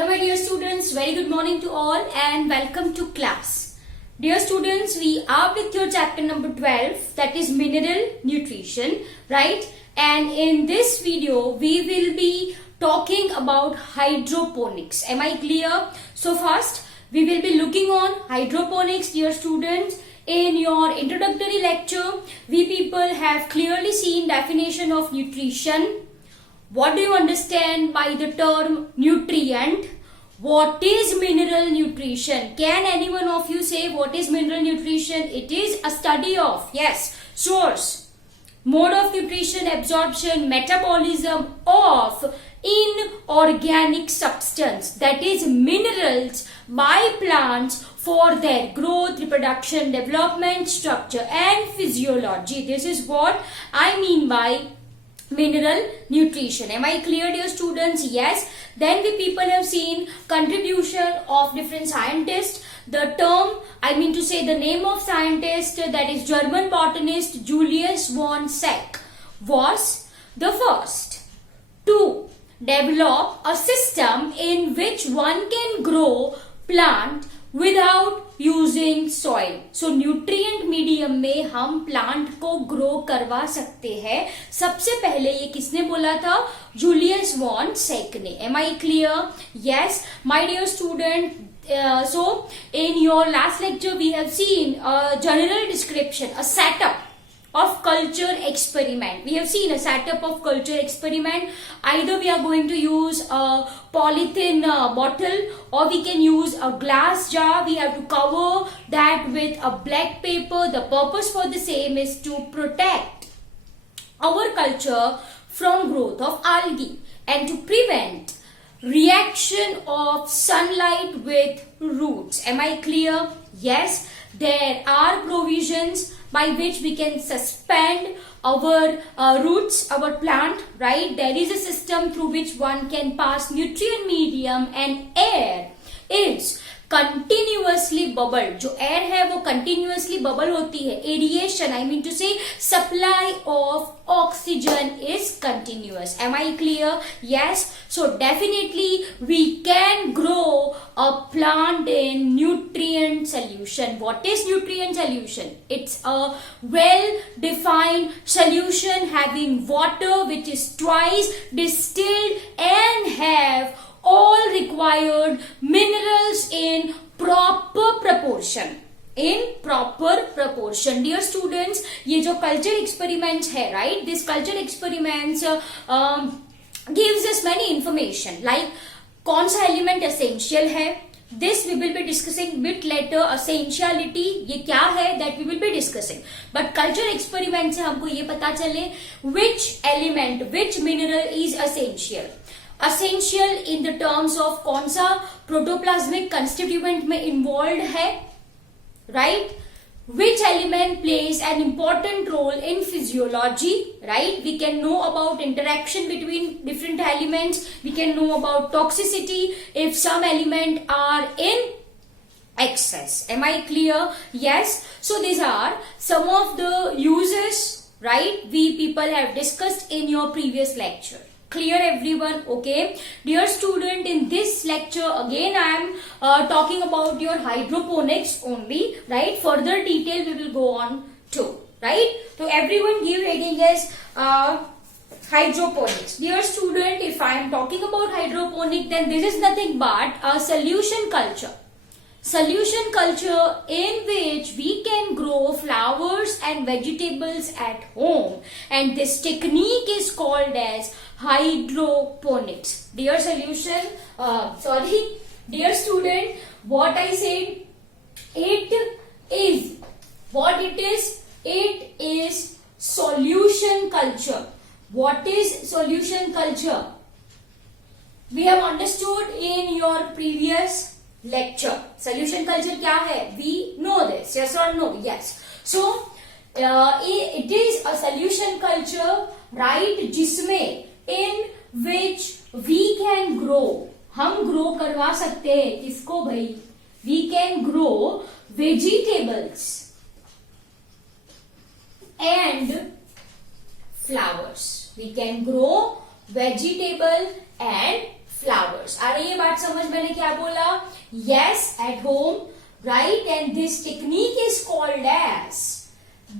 Hello my dear students, very good morning to all and welcome to class. Dear students, we are with your chapter number 12, that is mineral nutrition, right? And in this video, we will be talking about hydroponics. Am I clear? So first, we will be looking on hydroponics, dear students. In your introductory lecture, we people have clearly seen definition of nutrition. What do you understand by the term nutrient? What is mineral nutrition? Can any one of you say what is mineral nutrition? It is a study of, yes, source, mode of nutrition, absorption, metabolism of inorganic substance, that is minerals, by plants for their growth, reproduction, development, structure and physiology. This is what I mean by mineral nutrition. Am I clear, dear students? Yes. Then we people have seen contribution of different scientists. The term, I mean to say the name of scientist, that is German botanist Julius von Sack, was the first to develop a system in which one can grow plant without using soil. So nutrient medium में हम plant को grow करवा सकते हैं. सबसे पहले ये किसने बोला था? जूलियस वॉन सेक ने. Am I clear? Yes, my dear student. So in your last lecture we have seen a general description, a setup of culture experiment. We have seen a setup of culture experiment. Either we are going to use a polythene bottle or we can use a glass jar. We have to cover that with a black paper. The purpose for the same is to protect our culture from growth of algae and to prevent reaction of sunlight with roots. Am I clear? Yes, there are provisions by which we can suspend our roots, our plant, right? There is a system through which one can pass nutrient medium and air is continuously bubbled. जो air है वो continuously bubble होती है. Aeration, I mean to say supply of oxygen is continuous. Am I clear? Yes. So definitely we can grow a plant in nutrient solution. What is nutrient solution? It's a well-defined solution having water which is twice distilled and have all required minerals in proper proportion. In proper proportion. Dear students, ये जो culture experiments है, right? This culture experiments gives us many information like कौन सा element essential है. This we will be discussing bit later. Essentiality ये क्या है, that we will be discussing. But culture experiment से हमको ये पता चले which element, which mineral is essential. Essential in the terms of कौन सा protoplasmic constituent में involved है, right? Which element plays an important role in physiology, right? We can know about interaction between different elements. We can know about toxicity if some element are in excess. Am I clear? Yes. So these are some of the uses, right? We people have discussed in your previous lecture. Clear everyone? Okay. Dear student, in this lecture again I am talking about your hydroponics only, right? Further detail we will go on to, right? So everyone give reading as hydroponics. Dear student, if I am talking about hydroponic, then this is nothing but a solution culture. Solution culture in which we can grow flowers and vegetables at home, and this technique is called as hydroponics. Dear dear student, what I said, it is what it is. It is solution culture. What is solution culture? We have understood in your previous lecture. Solution culture क्या है? We know this. Yes or no? Yes. So it is a solution culture, right? जिसमें in which we can grow. हम grow करवा सकते हैं किसको भाई? We can grow vegetables and flowers. We can grow vegetable and flowers. आ रही है बात समझ? मैंने क्या बोला? Yes, at home, right? And this technique is called as,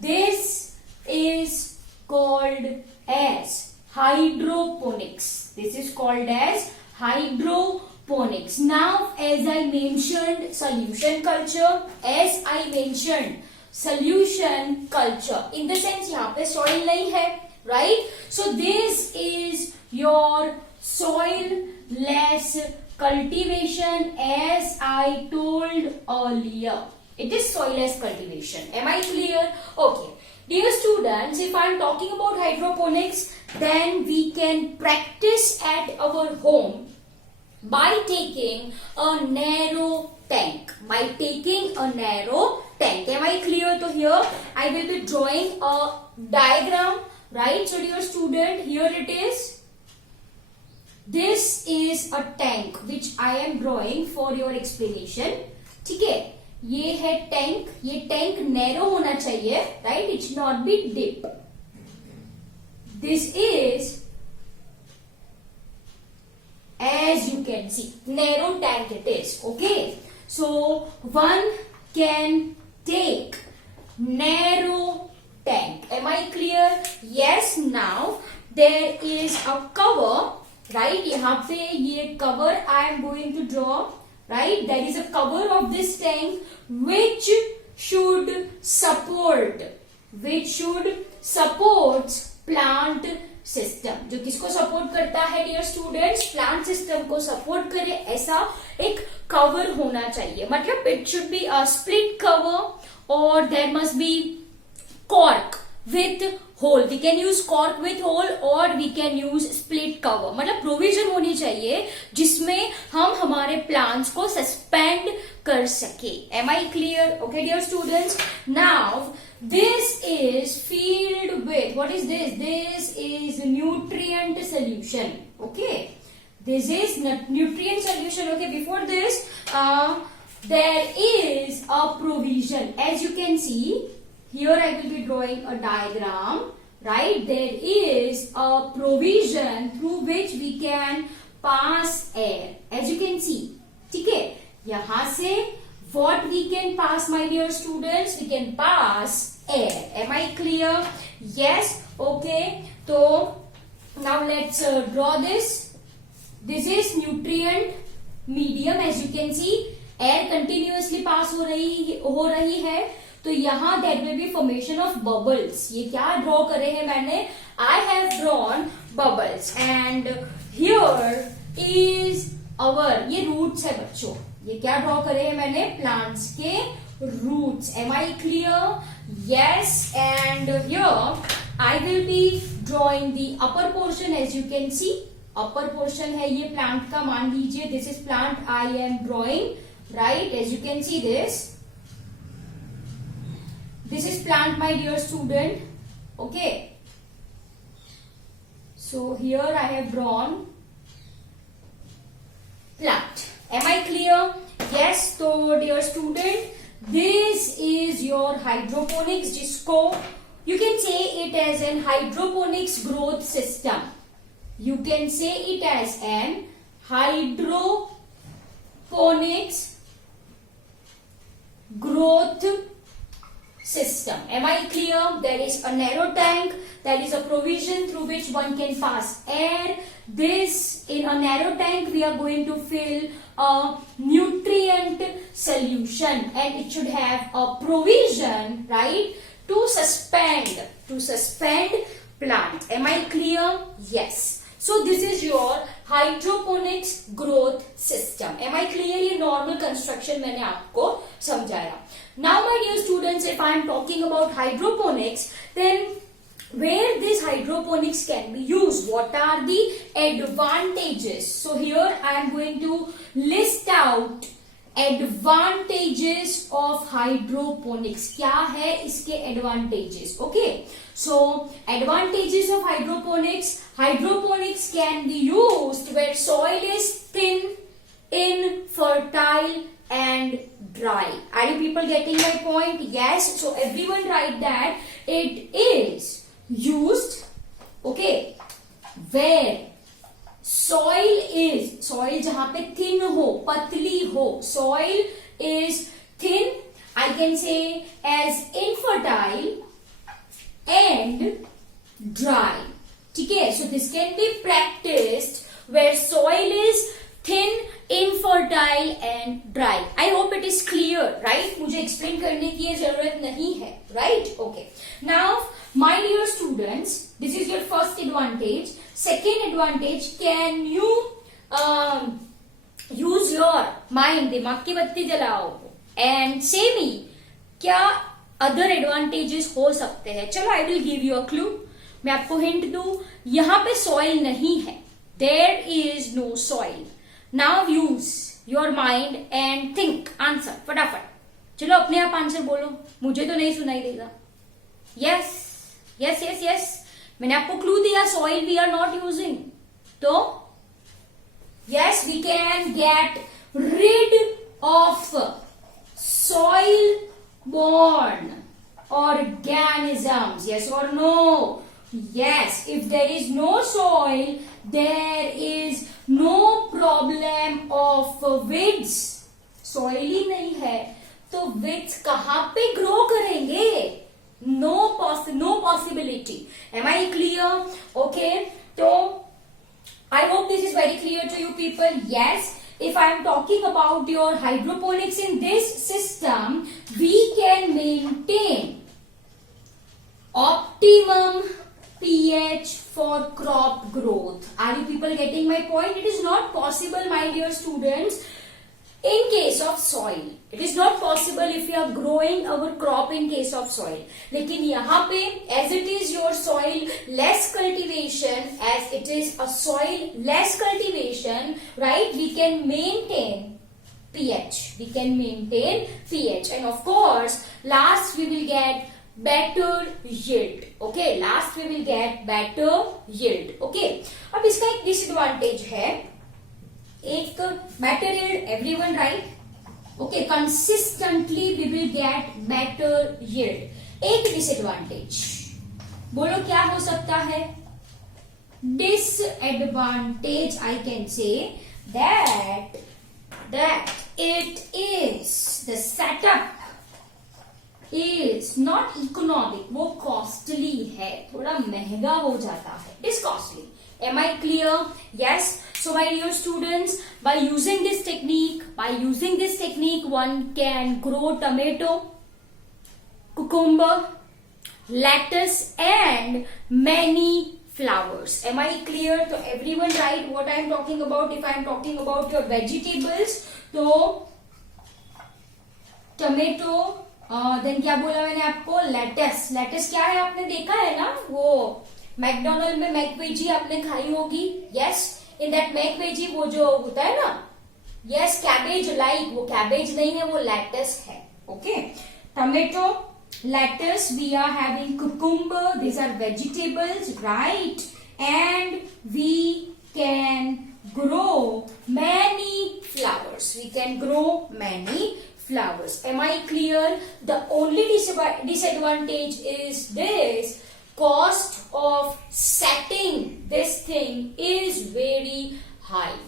this is called as hydroponics. This is called as hydroponics. Now, as I mentioned solution culture, as I mentioned solution culture, in the sense यहाँ पे soil नहीं है, right? So this is your soil-less cultivation, as I told earlier. It is soil-less cultivation. Am I clear? Okay. Dear students, if I am talking about hydroponics, then we can practice at our home by taking a narrow tank. By taking a narrow tank. Am I clear? So here I will be drawing a diagram, right? So dear student, here it is. This is a tank which I am drawing for your explanation. ठीक है, ये है tank. ये tank narrow होना चाहिए, right? It should not be deep. This is, as you can see, narrow tank it is. Okay, so one can take narrow tank. Am I clear? Yes. Now there is a cover, right? यहाँ पे ये cover I am going to draw, right? There is a cover of this tank which should support plant system. जो किसको support करता है dear students? Plant system को support करे ऐसा एक कवर होना चाहिए. मतलब it should be a split cover और there must be cork with hole. We can use cork with hole or we can use split cover. मतलब प्रोविजन होनी चाहिए जिसमें हम हमारे प्लांट्स को सस्पेंड कर सके. Am I clear? Okay dear students. Now this is filled with, what is this? This is nutrient solution. Okay, this is nutrient solution. Okay, before this there is a provision. As you can see, here I will be drawing a diagram, right? There is a provision through which we can pass air. As you can see, ठीक है? यहाँ से what we can pass, my dear students? We can pass air. Am I clear? Yes. Okay. So now let's draw this. This is nutrient medium. As you can see, air continuously pass हो रही है. तो यहाँ there will be formation of bubbles. ये क्या draw करे हैं मैंने? I have drawn bubbles and here is our, ये रूट्स है बच्चों. ये क्या ड्रॉ करे हैं मैंने? प्लांट्स के roots. Am I clear? Yes. And here I will be drawing the upper portion. As you can see, upper portion है ये प्लांट का. मान लीजिए this is plant I am drawing, right? As you can see this. This is plant, my dear student. Okay. So here I have drawn plant. Am I clear? Yes. So dear student, this is your hydroponics, जिसको you can say it as an hydroponics growth system. You can say it as an hydroponics growth system. Am I clear? There is a narrow tank. There is a provision through which one can pass air. This, in a narrow tank, we are going to fill a nutrient solution, and it should have a provision, right, to suspend plant. Am I clear? Yes. So this is your hydroponics growth system. Am I clear? ये normal construction मैंने आपको समझाया. Now my dear students, if I am talking about hydroponics, then where this hydroponics can be used, what are the advantages? So here I am going to list out advantages of hydroponics. क्या है इसके advantages? Okay, so advantages of hydroponics. Hydroponics can be used where soil is thin, infertile and dry. Are you people getting my point? Yes. So everyone write that it is used, okay, where soil जहां पे thin हो, पतली हो, soil is thin, I can say as infertile and dry. ठीक है, so this can be practised where soil is thin, infertile and dry. I hope it is clear, right? मुझे explain करने की जरूरत नहीं है, right? Okay, now my dear students, this is your first advantage. Second advantage, can you use your mind, दिमाग की बत्ती जलाओ एंड से मी क्या अदर एडवांटेजेस हो सकते हैं. चलो, I will give you a clue. मैं आपको हिंट दूं, यहां पे सॉइल नहीं है, there is no soil. Now use your mind and think answer फटाफट. चलो, अपने आप आंसर बोलो, मुझे तो नहीं सुनाई देगा. यस यस यस यस, मैंने आपको क्लू दिया, soil we are not using. तो yes, we can get rid of soil borne organisms. Yes or no? Yes, if there is no soil, there is no problem of weeds. soil ही नहीं है तो weeds कहाँ पे grow करेंगे? No possibility. Am I clear? Okay, so I hope this is very clear to you people. Yes, if I am talking about your hydroponics, in this system we can maintain optimum pH for crop growth. Are you people getting my point? It is not possible, my dear students, in case of soil. It is not possible if we are growing our crop in case of soil. लेकिन यहाँ पे as it is your soil less cultivation, as it is a soil less cultivation, right? We can maintain pH. We can maintain pH, and of course, last we will get better yield. Okay, last we will get better yield. Okay. अब इसका एक disadvantage है. एक better yield, everyone right? Okay, consistently we will get better yield. एक disadvantage, बोलो क्या हो सकता है? Disadvantage, I can say that it is, the setup is not economic. वो costly है, थोड़ा महंगा हो जाता है. It is costly. Am I clear? Yes. So my dear students, by using this technique, one can grow tomato, cucumber, lettuce and many flowers. Am I clear? So everyone write what I am talking about. If I am talking about your vegetables, तो tomato, then क्या बोला मैंने आपको? Latus क्या है? आपने देखा है ना, वो मैकडोनल्ड में मैकवेजी आपने खाई होगी. यस, इन दैट मैकवेजी वो जो होता है ना, यस, कैबेज लाइक, वो कैबेज नहीं है, वो लेटस है. Okay, tomato, lettuce, we are having cucumber, these are vegetables, right? And we can grow many flowers. Am I clear? The only disadvantage is this: cost of setting this thing is very high.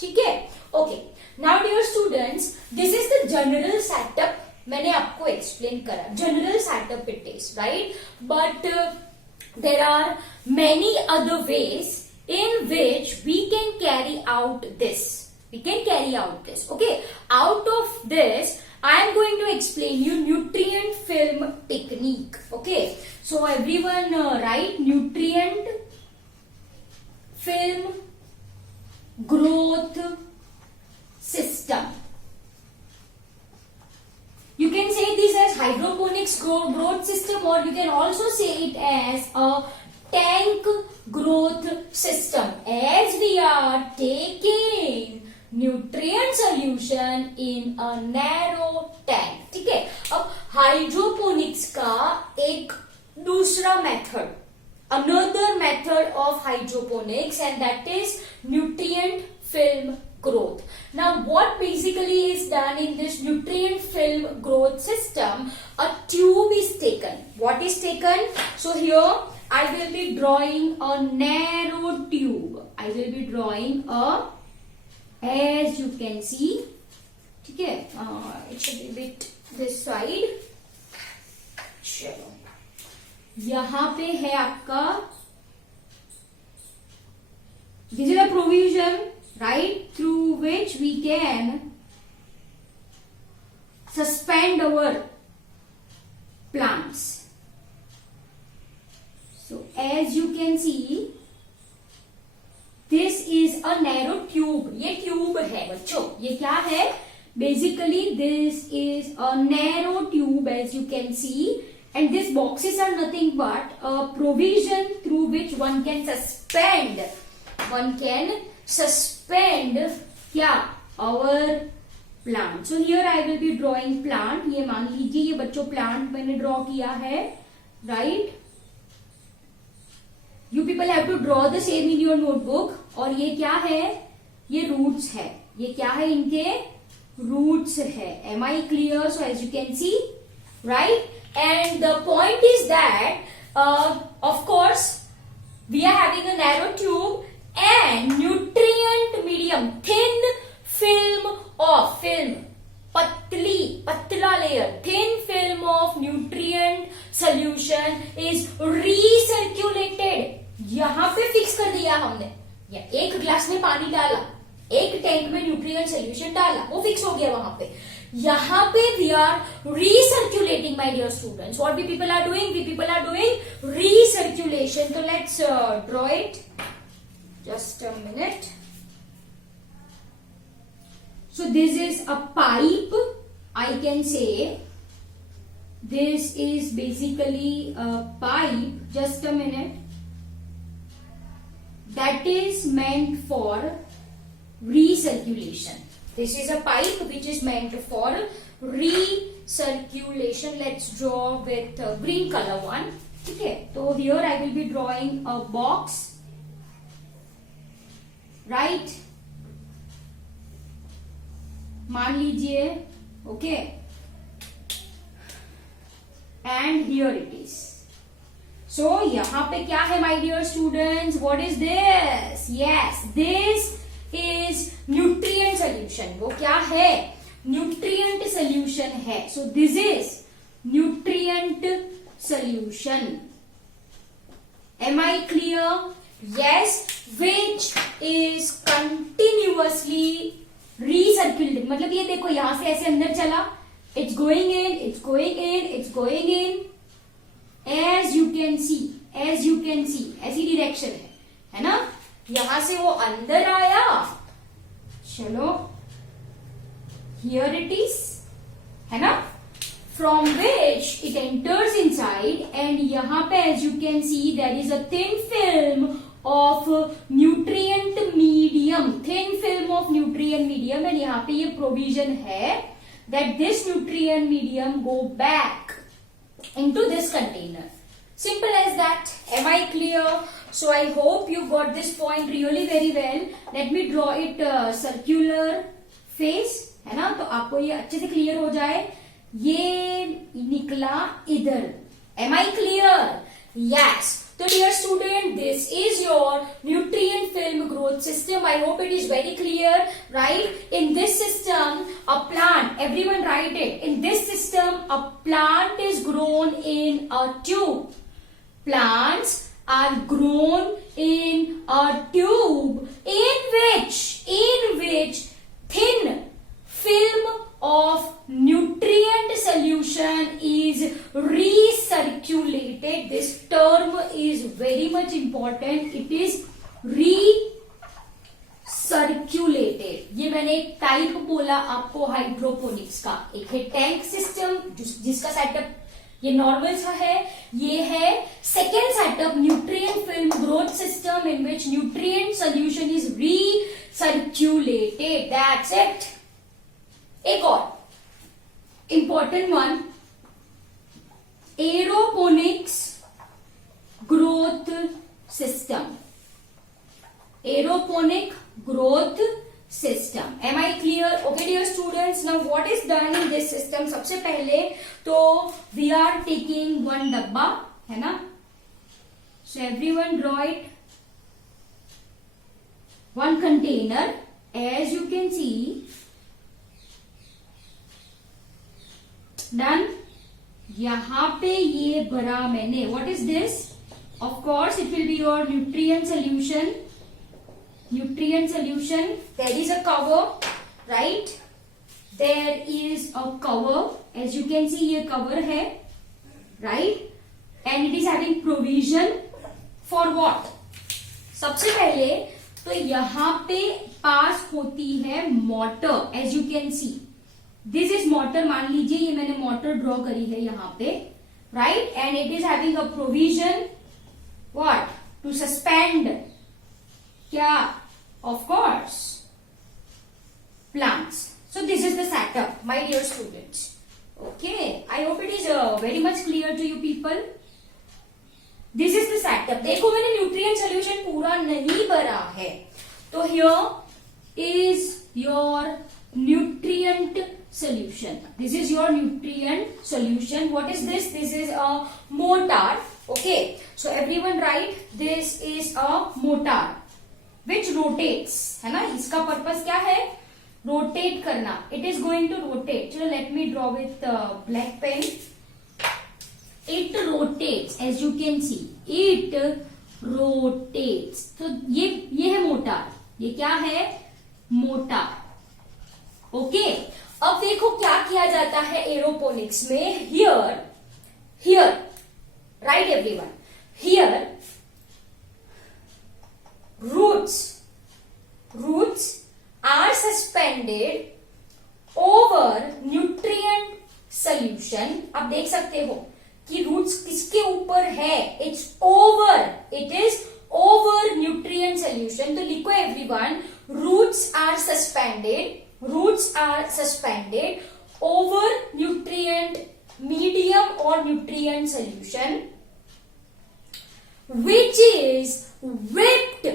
ठीक है? Okay. Now dear students, this is the general setup. मैंने आपको explain करा. General setup it is, right? But there are many other ways in which we can carry out this. Okay? Out of this, I am going to explain you nutrient film technique. Okay? So everyone write nutrient film growth system. You can say this as hydroponics growth system, or you can also say it as a tank growth system, as we are taking nutrient solution in a narrow tank. ठीक है? अब hydroponics का एक दूसरा method, another method of hydroponics, and that is nutrient film growth. Now what basically is done in this nutrient film growth system? A tube is taken. What is taken? So here I will be drawing a narrow tube. I will be drawing as you can see, ठीक है, it should be bit this side. चलो, यहाँ पे है आपका, this is a provision, right, through which we can suspend our plants. So as you can see, this is a narrow tube. ये tube है बच्चों, ये क्या है? Basically this is a narrow tube as you can see, and these boxes are nothing but a provision through which one can suspend क्या? Our plant. So here I will be drawing plant. ये मान लीजिए ये बच्चों plant मैंने draw किया है, right? You people have to draw the same in your notebook. और ये क्या है? ये roots है. ये क्या है? इनके roots है. Am I clear? So as you can see, right? And the point is that, of course, we are having a narrow tube and nutrient medium, thin patla layer, thin film of nutrient solution is recirculated. यहाँ पे fix कर दिया हमने, या एक glass में पानी डाला, एक टैंक में न्यूट्रिएंट सोल्यूशन डाला, वो फिक्स हो गया वहां पे. यहाँ पे we are recirculating, my dear students. What we people are doing? We people are doing recirculation. So let's draw it. Just a minute. So this is a pipe. I can say this is basically a pipe. Just a minute. That is meant for recirculation. This is a pipe which is meant for recirculation. Let's draw with green color one. Okay. So here I will be drawing a box. Right? मान लीजिए, okay. And here it is. So यहाँ पे क्या है my dear students? What is this? Yes, this is nutrient solution. वो क्या है? Nutrient solution है. So this is nutrient solution. Am I clear? Yes, which is continuously recirculating. मतलब ये देखो यहाँ से ऐसे अंदर चला, it's going in, it's going in, it's going in. As you can see, ऐसी direction है ना? यहाँ से वो अंदर आया, चलो, here it is, है ना? From which it enters inside, and यहाँ पे as you can see there is a thin film of nutrient medium, and यहाँ पे ये provision है that this nutrient medium go back into this container. Simple as that. Am I clear? So I hope you got this point really very well. Let me draw it circular face, है ना? तो आपको ये अच्छे से clear हो जाए. ये निकला इधर. Am I clear? Yes. So dear student, this is your nutrient film growth system. I hope it is very clear, right? In this system, a plant, everyone write it. In this system, a plant is grown in a tube. Plants are grown in a tube in which thin film of nutrient solution is recirculated. This term is very much important. It is recirculated. ये मैंने एक type बोला आपको hydroponics का. एक है tank system जिसका setup ये नॉर्मल सा है. ये है second setup nutrient film growth system in which nutrient solution is recirculated. That's it. एक और important one, aeroponics growth system. Aeroponic growth system. Am I clear? Okay dear students, now what is done in this system? सबसे पहले तो we are taking one डब्बा, है ना? So everyone draw it. One container, as you can see. Done. यहाँ पे ये भरा मैंने. What is this? Of course, it will be your nutrient solution. Nutrient solution. There is a cover, right? There is a cover. As you can see, ये cover है, right? And it is having provision for what? सबसे पहले तो यहाँ पे पास होती है motor. As you can see this is motor. मान लीजिए ये मैंने मोटर ड्रॉ करी है यहाँ पे, right? And it is having a provision what? To suspend क्या? Of course plants. So this is the setup my dear students. Okay, I hope it is very much clear to you people. This is the setup. देखो मैंने nutrient solution पूरा नहीं भरा है, तो here is your nutrient solution. This is your nutrient solution. What is this? This is a motor. Okay, so everyone right, this is a motor which rotates, है ना? इसका पर्पस क्या है? रोटेट करना. It is going to rotate. चलो let me draw with black pen. It rotates, as you can see. It rotates. तो ये है मोटार. ये क्या है? मोटार. ओके, अब देखो क्या किया जाता है एरोपोनिक्स में. here, right everyone? Here, roots are suspended over nutrient solution. अब देख सकते हो कि रूट्स किसके ऊपर है? It is over nutrient solution. तो लिखो everyone, roots are suspended over nutrient medium और nutrient solution which is whipped.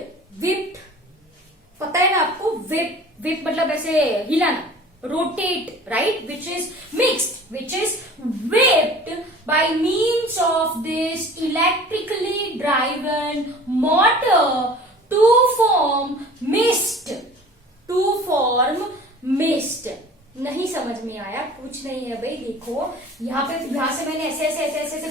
पता है ना आपको? whip मतलब ऐसे हिलाना. Rotate, right? Which is whipped by means of this electrically driven motor to form mist. नहीं समझ में आया? कुछ नहीं है भाई. देखो यहाँ से मैंने ऐसे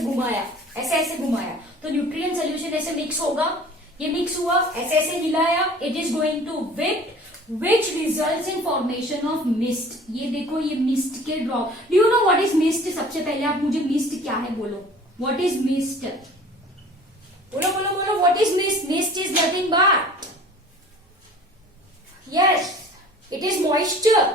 घुमाया, तो न्यूट्रिएंट सोल्यूशन ऐसे मिक्स होगा. ये मिक्स हुआ, ऐसे हिलाया. It is going to whip which results in formation of mist. ये देखो, ये mist के drop. Do you know what is mist? सबसे पहले आप मुझे mist क्या है बोलो. What is mist? बोलो. What is mist? Mist is nothing but, yes, it is moisture.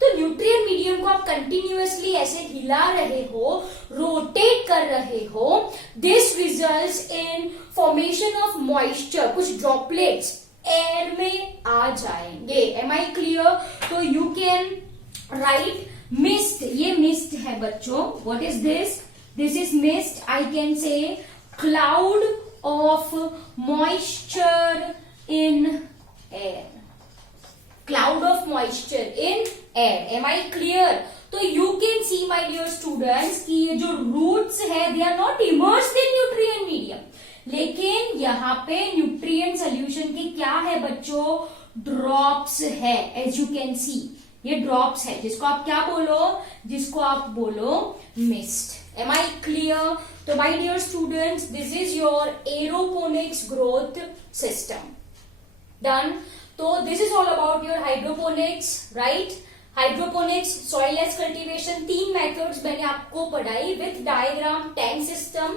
तो न्यूट्रिएंट मीडियम को आप कंटिन्यूअसली ऐसे हिला रहे हो, रोटेट कर रहे हो. This results in formation of moisture. कुछ ड्रॉपलेट्स एयर में आ जाएंगे. Am I clear? तो यू कैन राइट मिस्ट. ये मिस्ट है बच्चों. What is this? This is mist. I can say cloud of moisture in air. Cloud of moisture in air. Am I clear? तो you can see my dear students कि ये जो roots है they are not immersed in nutrient medium, लेकिन यहाँ पे nutrient solution के क्या है बच्चों? ड्रॉप्स है. एज यू कैन सी ये ड्रॉप्स है, जिसको आप क्या बोलो? मिस्ट. Am I clear? तो my dear students, this is your aeroponics growth system. Done. तो this is all about your hydroponics, right? Hydroponics, soilless cultivation. 3 methods मैंने आपको पढ़ाई with diagram, tank system,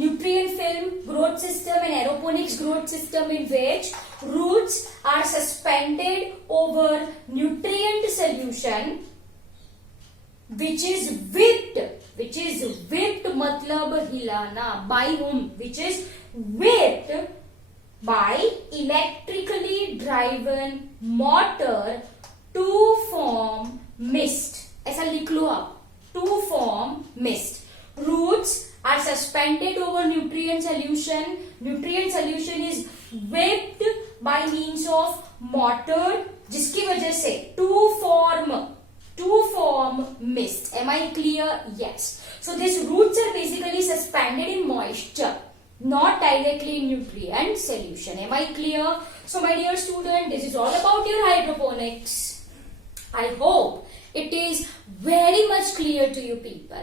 nutrient film growth system and aeroponics growth system, in which roots are suspended over nutrient solution which is whipped मतलब हिलाना. by whom? which is whipped by electrically driven motor to form mist. ऐसा लिख लो आप. to form mist. Roots are suspended over nutrient solution. Nutrient solution is whipped by means of motor, जिसकी वजह से to form mist. Am I clear? Yes. So these roots are basically suspended in moisture. not directly in nutrient solution. Am I clear? So my dear student, this is all about your hydroponics. I hope it is very much clear to you people.